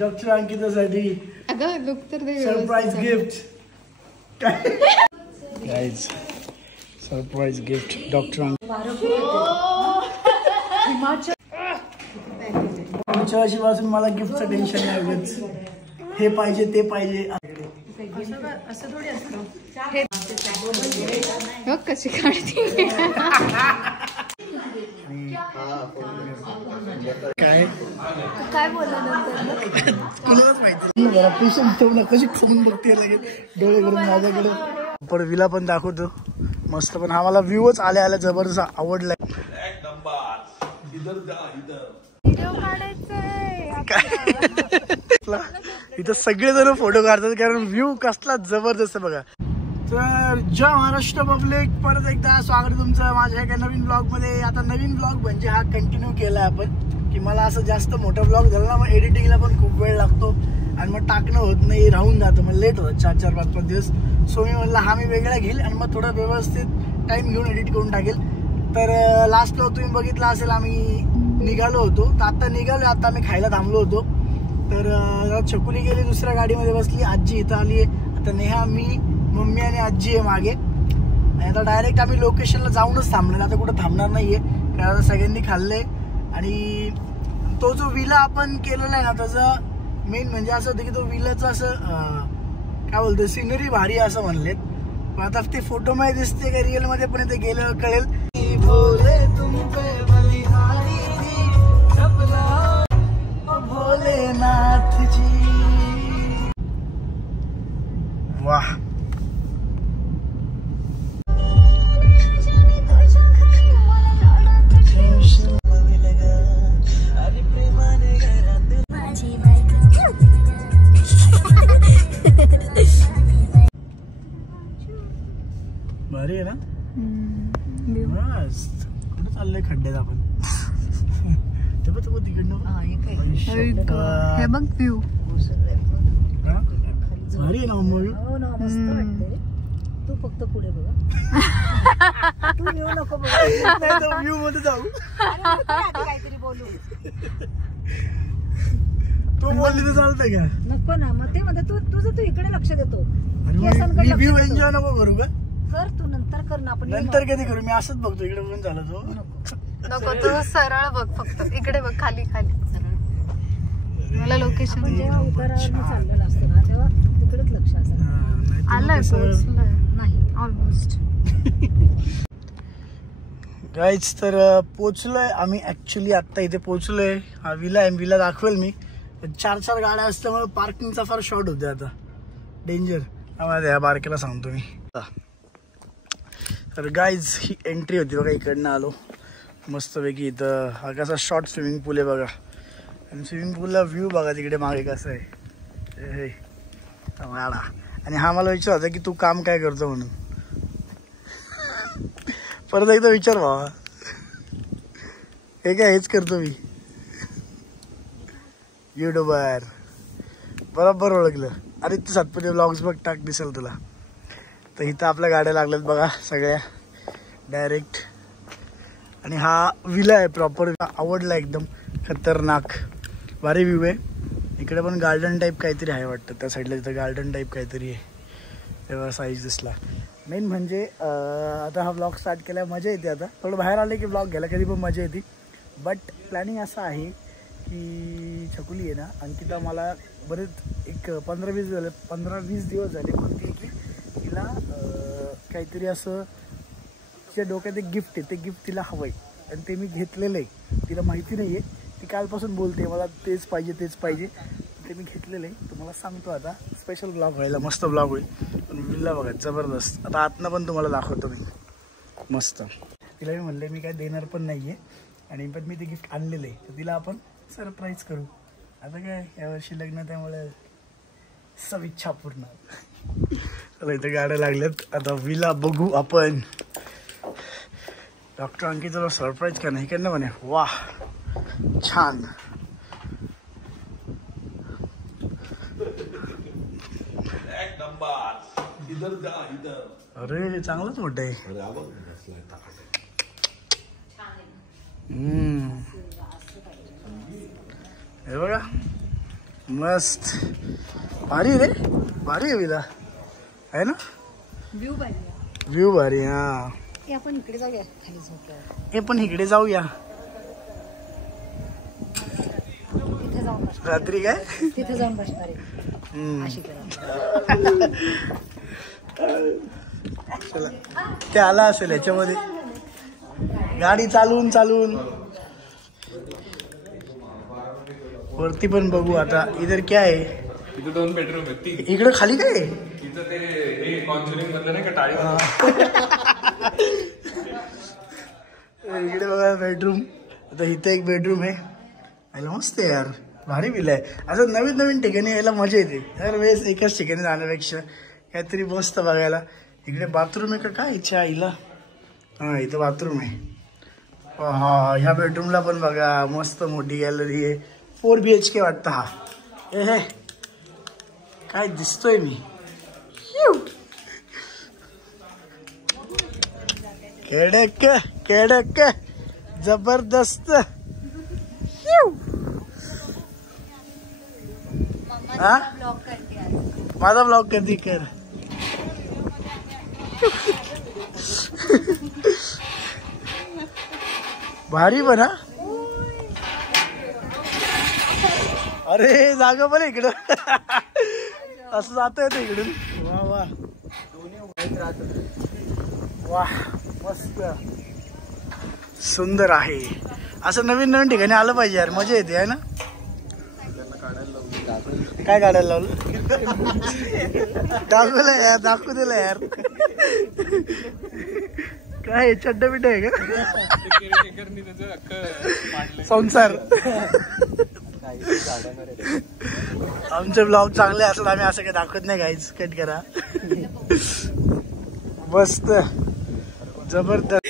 Doctor अंकितासाठी अगं look तर दे surprise gift. Guys surprise gift doctor पुढच्या वर्षीपासून मला गिफ्टचं टेन्शन नाही उगाच हे पाहिजे ते पाहिजे असं थोडी असतं. कशी काढते काय काय बोलला कुणालाच माहिती जरा पेशन्स ठेवू ना. कशी खाऊन बघते लगेच डोळे करून माझ्याकडे. पण विला पण दाखवतो मस्त. पण हा मला व्ह्यूच आल्या आल्या जबरदस्त आवडलाय. इथं सगळेजण फोटो काढतात कारण व्ह्यू कसला जबरदस्त बघा. तर जय महाराष्ट्र पब्लिक, परत एकदा स्वागत तुमचं माझ्या एका नवीन ब्लॉग मध्ये. आता नवीन ब्लॉग म्हणजे हा कंटिन्यू केलाय आपण की मला असं जास्त मोठा ब्लॉग झाला ना मग एडिटिंगला पण खूप वेळ लागतो आणि मग टाकणं होत नाही, राहून जातं, मग लेट होतं 4-4, 5-5 दिवस. सो मी म्हणलं हा मी वेगळा घेईल आणि मग थोडं व्यवस्थित टाइम घेऊन एडिट करून टाकेल. तर लास्ट ब्लॉग तुम्ही बघितला असेल, आम्ही निघालो होतो. तर आता निघालो, आता आम्ही खायला थांबलो होतो. तर छकुली गेली दुसऱ्या गाडीमध्ये बसली, आजी इथं आली आहे. आता नेहा, मी, मम्मी आणि आजी आहे मागे. आणि आता डायरेक्ट आम्ही लोकेशनला जाऊनच थांबणार. आता कुठं थांबणार नाहीये कारण आता सगळ्यांनी खाल्लंय. आणि तो जो विला आपण केलेला आहे ना त्याचं मेन म्हणजे असं होतं की तो विलाचं असं काय बोलतो सिनरी भारी असं म्हणलेत. पण आता ते फोटो मध्ये दिसते का रिअल मध्ये पण ते गेलं कळेल. भोलेनाथ जी वाह. भारी आहे ना मस्त. कुठं चाललंय खड्ड्यात आपण. ते बघ तिकडनं हे बघ व्ह्यू भारी आहे ना व्ह्यू. तू फक्त पुढे बघा. तू येऊ नको बघा. व्ह्यू मध्ये जाऊ. काहीतरी बोलू. तू बोलली तर चालतंय का? नको ना. मग ते म्हणते तू तुझं तू इकडे लक्ष देतो. व्ह्यू एन्जॉय नको करू का? कर तू नंतर कर ना. आपण नंतर कधी करू. मी असंच बघतो इकडे बघून झालं तो नको. तू सरळ बघ फक्त इकडे बघ खाली खाली. मला लोकेशन जेव्हा उतारावर चाललेलं असतं ना तेव्हा तिकडेच लक्ष असतं. आलंय पोहोचलंय नाही ऑलमोस्ट. गाईज तर पोचलोय आम्ही. ऍक्च्युली आता इथे पोचलोय. हा विला आहे, विला दाखवेल मी. 4-4 गाड्या असल्यामुळे पार्किंगचा फार शॉर्ट होते आता. डेंजर. ह्या बारकेला सांगतो मी. तर गाईज ही एंट्री होती बघा. इकडनं आलो मस्तपैकी. इथं हा कसा शॉर्ट स्विमिंग पूल आहे बघा. आणि स्विमिंग पूलला व्ह्यू बघा तिकडे मागे कसं आहे. आणि हा मला विचार होता की तू काम काय करतो म्हणून. परत एकदा विचार बाबा. हे काय हेच करतो मी. युट्यूबर. बरोबर ओळखलं. अरे तू सातपुते ब्लॉग्स बघ, टाक दिसेल तुला. तर इथं आपल्या गाड्या लागल्यात बघा सगळ्या डायरेक्ट. आणि हा विला आहे प्रॉपर. आवडला एकदम खतरनाक. भारी व्ह्यू आहे. इकडे पण गार्डन टाईप काहीतरी आहे वाटतं त्या साईडला. तिथं गार्डन टाईप काहीतरी आहे तेव्हा साईज दिसला. मेन म्हणजे आता हा ब्लॉग स्टार्ट केला, मजा येते. आता थोडं बाहेर आले की ब्लॉग घ्यायला कधी पण मजा येते. बट प्लॅनिंग असं आहे की छकुली आहे ना अंकिता मला बरेच एक 15-20 दिवस झाले म्हणते की तिला काहीतरी असं तिच्या डोक्यात एक गिफ्ट आहे. ते गिफ्ट तिला हवं आहे आणि ते मी घेतलेलं आहे. तिला माहिती नाही आहे. ती कालपासून बोलते मला तेच पाहिजे तेच पाहिजे. ते मी घेतलेलं आहे. तुम्हाला सांगतो आता. स्पेशल ब्लॉग व्हायला मस्त ब्लॉग होईल. पण विला बघा जबरदस्त. आता आतनं पण तुम्हाला दाखवतो मी मस्त. तिला मी म्हणलं मी काय देणार पण नाही आहे आणि पण मी ते गिफ्ट आणलेलं आहे. तर तिला आपण सरप्राईज करू. आता काय यावर्षी लग्न त्यामुळे सब इच्छा पूर्ण. चला इथे गाड्या लागल्यात. आता विला बघू आपण. डॉक्टर अंकिताला सरप्राईज का नाही करणार म्हणे. वाह छान. अरे चांगलंच मोठं आहे. हे बघा मस्त भारी रे, भारी आहे विला आहे ना. व्ह्यू पाहिजे. व्ह्यू भारी. हा हे आपण इकडे जाऊया खाली झोपल्यावर. हे पण इकडे जाऊया तिथे जाऊन बसणार. रात्री. काय तिथे जाऊन बसणार आहे. अशी करा. चला ते आला असेल याच्यामध्ये गाडी चालवून चालवून. वरती पण बघू आता. इधर क्या आहे. इथे 2 बेडरूम आहेत. इकडे खाली काय आहे. इथं ते हे कॉन्ज्युरिंग मधलं नाही का टाळी. इकडे बघा बेडरूम. आता इथे एक बेडरूम आहे. यायला मस्त आहे यार, भारी विला आहे. असं नवीन नवीन ठिकाणी यायला मजा येते. हर वेळेस एकाच ठिकाणी जाण्यापेक्षा काहीतरी मस्त बघायला. इकडे बाथरूम आहे का काय इच्छा आईला. हा इथं बाथरूम आहे. हा ह्या बेडरूमला पण बघा मस्त मोठी गॅलरी आहे. 4 BHK वाटतं हा. हे काय दिसतोय मी. केडक केडक जबरदस्त. हा माझा ब्लॉग कधी कर. भारी बना. अरे जागा बरं इकडं. असं जाता येतं इकडून. वा वा वा मस्त सुंदर आहे. असं नवीन नवीन ठिकाणी आलं पाहिजे यार, मजा येते आहे ना. काय काढायला लावलं. दाखवलं यार, दाखवू दिलं यार. काय चड्डा बिड्डा आहे का संसार. आमचे ब्लॉग चांगले असलं आम्ही असं काही दाखवत नाही. गाईज कट करा. मस्त जबरदस्त.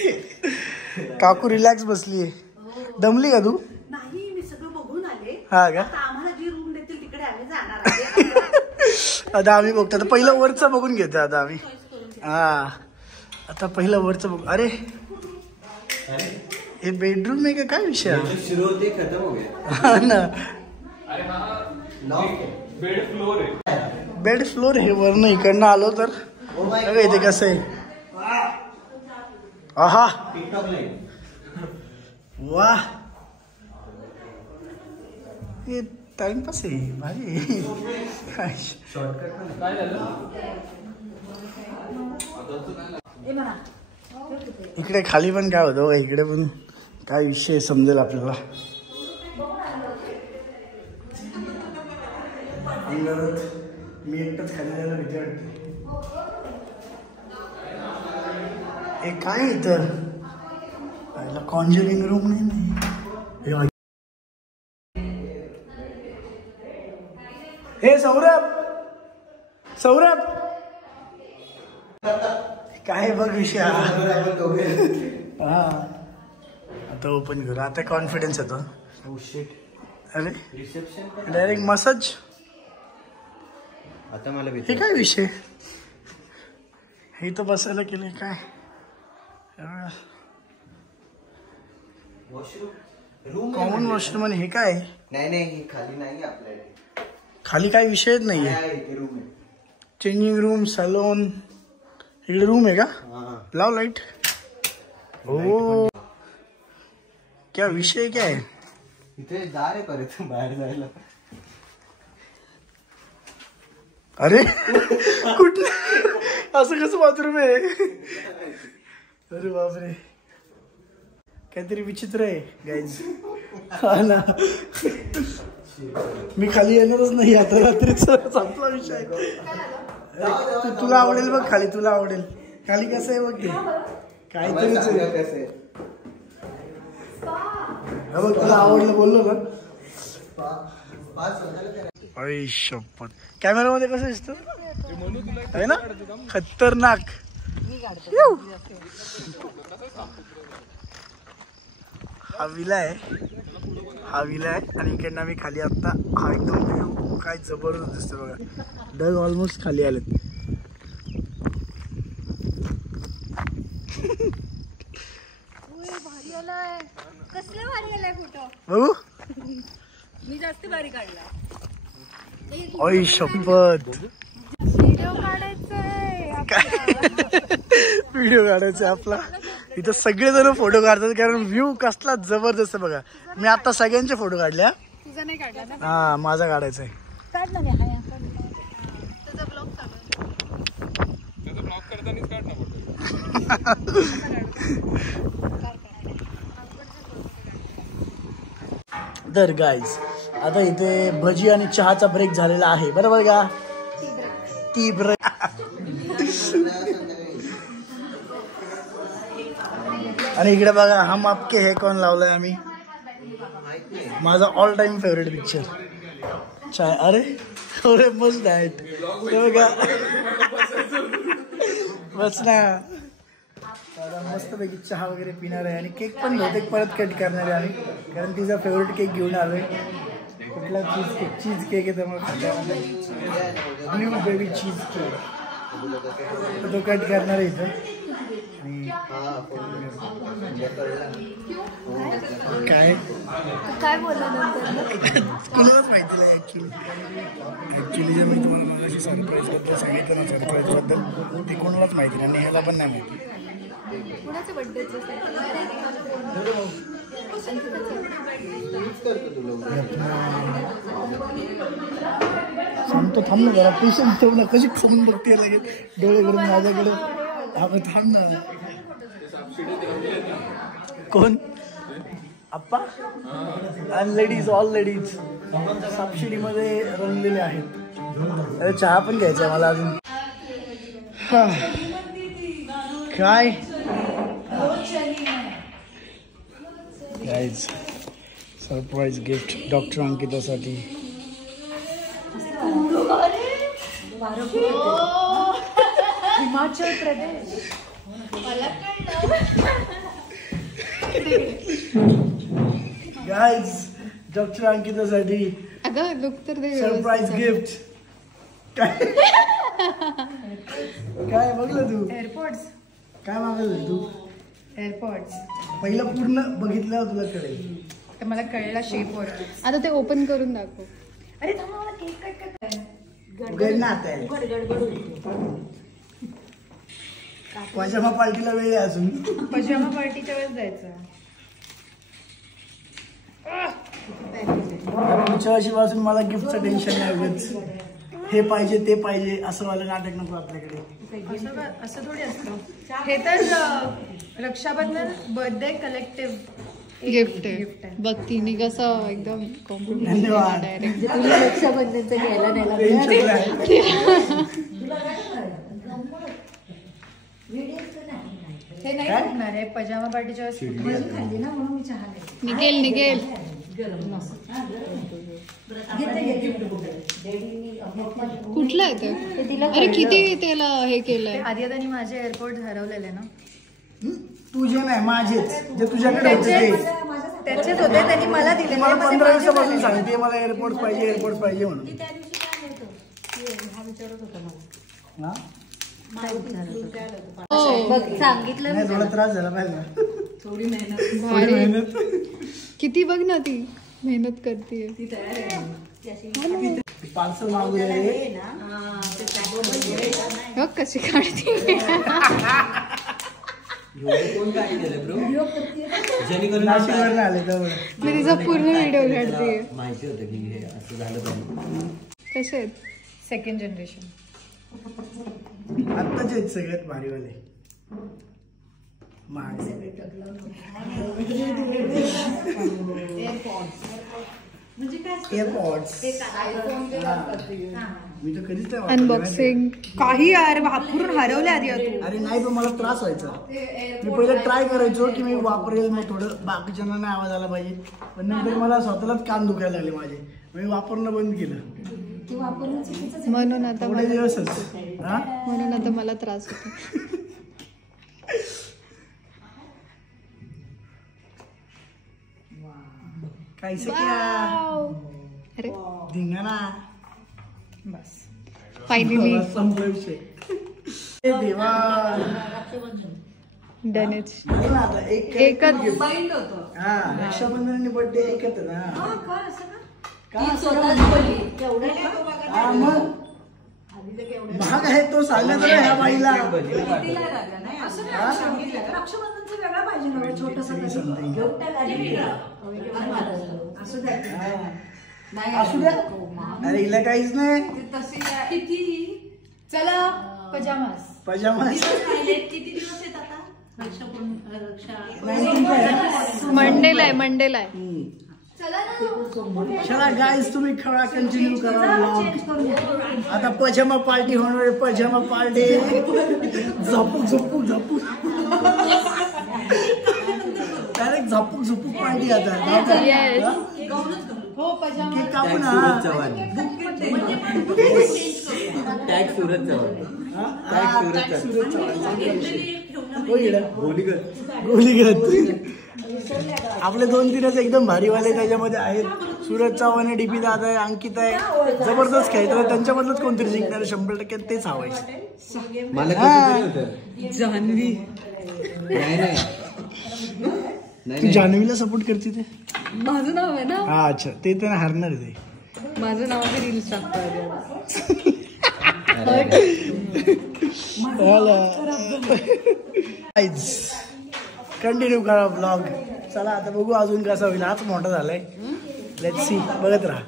काकू रिलॅक्स बसली. दमली का तू. नाही मी सगळं बघून आले. हा का. आम्हाला जी रूम देतील तिकडे आम्ही जाणार. आता आम्ही बघतो. आता पहिलं वरचं बघून घेतो आता आम्ही. हा आता पहिलं वरचं बघू. अरे हे बेडरूम आहे का काय विषय. हा ना बेड फ्लोर हे वरनं इकडनं आलो तर इथे कसं आहे. आहा वा हे टाइमपास आहे भारी. इकडे खाली पण काय होतं. इकडे पण काय विषय समजेल आपल्याला. मी एकटाच खाली जायला भीती वाटते. हे काय इथं कॉन्ज्युरिंग रूम नाही. हे सौरभ सौरभ काय बघ विषय. हा आता ओपन करू. आता कॉन्फिडन्स येतो. अरे डायरेक्ट मसाज. आता मला हे काय विषय. हे तर बसायला केले काय. Common washroom. आणि हे काय. नाही खाली नाही आपल्याकडे. खाली काय विषयच नाहीये. रूम आहे. Changing room salon. इकडे रूम आहे का. लाव लाईट. हो क्या विषय क्या आहे. इथे दार आहे परत बाहेर जायला. अरे कुठलं असं कसं बाथरूम आहे. अरे बापरे काहीतरी विचित्र आहे गाईज. हा ना मी खाली येणारच नाही आता रात्रीच. संपला विषय. तुला आवडेल बघ खाली. तुला आवडेल खाली. कसं आहे बघ ते काहीतरीच आहे. बघ तुला आवडलं बोललो ना. आई शपथ. कॅमेरामध्ये कसं दिसतो आहे ना. खतरनाक. हा विला आहे. हा विला आहे. आणि इकडनं आम्ही खाली आता. हा एकदम व्ह्यू काय जबरदस्त दिसतो बघा. ढग ऑलमोस्ट खाली आलेत. भारी आलाय. कसलं भारी आलाय फोटो. बघू मी जास्त भारी काढला. ओय शपथ व्हिडिओ काढायचंय व्हिडिओ काढायचा आपला. इथं सगळेजण फोटो काढतात कारण व्ह्यू कसला जबरदस्त बघा. मी आता सगळ्यांचे फोटो काढल्या. तुझा नाही काढला ना? हा माझा काढायचा आहे. काढ ना नेहा. तुझा ब्लॉग चालू आहे. त्याचा ब्लॉग करतानाच काढ ना फोटो. तर गाईज आता इथे भजी आणि चहाचा ब्रेक झालेला आहे बरोबर का? Tea break. आणि इकडे बघा हम आपके हे कोण लावलंय आम्ही. माझा ऑल टाइम फेवरेट पिक्चर चाय. अरे मस्त आहेत बघा बस ना. मस्तपैकी चहा वगैरे पिणार आहे आणि केक पण बहुतेक परत कट करणार आहे आम्ही कारण तिचा फेवरेट केक घेऊन आलोय. कुठला चीज केक आहे त्यामुळे खात्यामध्ये ब्ल्यू बेबी चीज केक तो कट करणार आहे इथं. काय काय बोलला नंतर? कुणालाच माहिती नाही ऍक्च्युली जे मी तुम्हाला मगाशी सरप्राईजबद्दल सांगितलं ना, सरप्राईजबद्दल ते कोणालाच माहिती नाही आणि ह्याला पण नाही माहिती. कुणाच्या बर्थडेचं? सांगतो थांब ना जरा पेशन्स ठेवू ना. कशी खाऊन बघते लागेल डोळे करून माझ्याकडे. आपण थांब ना. कोण आप्पा? आणि लेडीज ऑल लेडीज सबसिडीमध्ये रंगलेले आहेत. अरे चहा पण घ्यायचा आहे मला अजून. काय गाईज सरप्राईज गिफ्ट डॉक्टर अंकितासाठी. हिमाचल प्रदेश. गाईज डॉक्टर अंकितासाठी अगं लुक तर दे. Surprise gift. काय बघलं तू? एअरपोर्ट्स. काय मागवलं तू? एअरपोर्ट्स. पहिलं पूर्ण बघितल्यावर तुला कळेल. तर मला कळला शेपवर. आता ते ओपन करून दाखव. अरे थांबा मला केक कट करताय. उघड ना आता. पजामा पार्टीला वेळ आहे अजून. पजामा पार्टीच्या वेळेस जायचं. पुढच्या वर्षी पासून मला गिफ्टचं टेन्शन नाही उगाच. हे पाहिजे ते पाहिजे असं वाला नाटक नको आपल्याकडे. असं थोडी असतं. हे तर रक्षाबंधन बर्थडे कलेक्टिव्ह गिफ्ट आहे. बघ तिने कसं एकदम कॉम्प्लिमेंट धन्यवाद. डायरेक्ट. तुला रक्षाबंधनचं घ्यायला नाही टेन्शन नाही. हे नाही फुटणार आहे. पजामा पार्टीच्या वेळेस खाल्ली ना म्हणून मी चहा नाही. निघेल कुठलं आहे ते? अरे किती त्याला हे केलंय. आधी आता माझे एअरपोर्ट हरवलेले ना. तुझे नाही माझेच जे तुझ्याकडे होते त्याचेच होते. त्यांनी मला दिले. मला 15 दिवसापासून सांगते मला एअरपोर्ट पाहिजे म्हणून. हा? सांगितलं नाही थोडा त्रास झाला पाहिजे ना. थोडी मेहनत. थोडी मेहनत. किती बघ ना ती मेहनत करते. पार्सल मागवले बघ कशी काढते. नाशिकवर आले जवळ. मी तिचा पूर्ण व्हिडिओ काढते. माहिती होतं की हे असं झालं पाहिजे. कसे आहेत? Second generation. आत्ताचे आहेत सगळ्यात भारीवाले. एअरपॉड्स. मी तर कधीच नाही वापरले. अनबॉक्सिंग काही यार वापरून हरवले आधी तू. अरे नाही पण मला त्रास व्हायचा. मी पहिलं ट्राय करायचो की मी वापरेल मग थोडं बाकीच्यांना नाही आवाज आला पाहिजे. पण नंतर मला स्वतःलाच कान दुखायला लागले माझे. मी वापरणं बंद केलं. म्हणून आता थोडे दिवसच. हा म्हणून आता मला त्रास होतो. कैसे अरे धिंगाणा. बस फायनली संपला विषय. देवा डनेज आता एकच. हा रक्षाबंधन आणि बर्थडे एकच ना. हा, मग महाग आहे तो सांगत नाही ह्या बाईला. रक्षाबंधनचं वेगळा पाहिजे ना छोटस असू द्या. अरे हिला काहीच नाही. चला पजामास मंडेला आहे चला गाईज तुम्ही खेळा कंटिन्यू करा vlog. आता पजामा पार्टी होणार आहे. पजामा पार्टी झपूक झपूक झपूक डायरेक्ट झपूक झपूक पार्टी आता. हो पजामा केक कापून सूरज चव्हाण टॅग सूरज चव्हाण गोलीगत आपले 2-3च एकदम भारीवाले त्याच्यामध्ये आहेत. सूरज चव्हाण आहे, डीपी दादा आहे, अंकित आहे. जबरदस्त खेळतात. त्यांच्यामधलंच कोणतरी जिंकणार 100% तेच हवायचे. मला कसं होतं जान्हवी नाही तू जान्हवीला सपोर्ट करते ते. माझं नाव आहे ना. हा अच्छा ते त्यांना हारणार आहे ते. माझं नाव रील्स टाकतो. कंटिन्यू करा ब्लॉग. चला आता बघू अजून कसा होईल. हाच मोठा झालाय. Let's see. बघत राहा.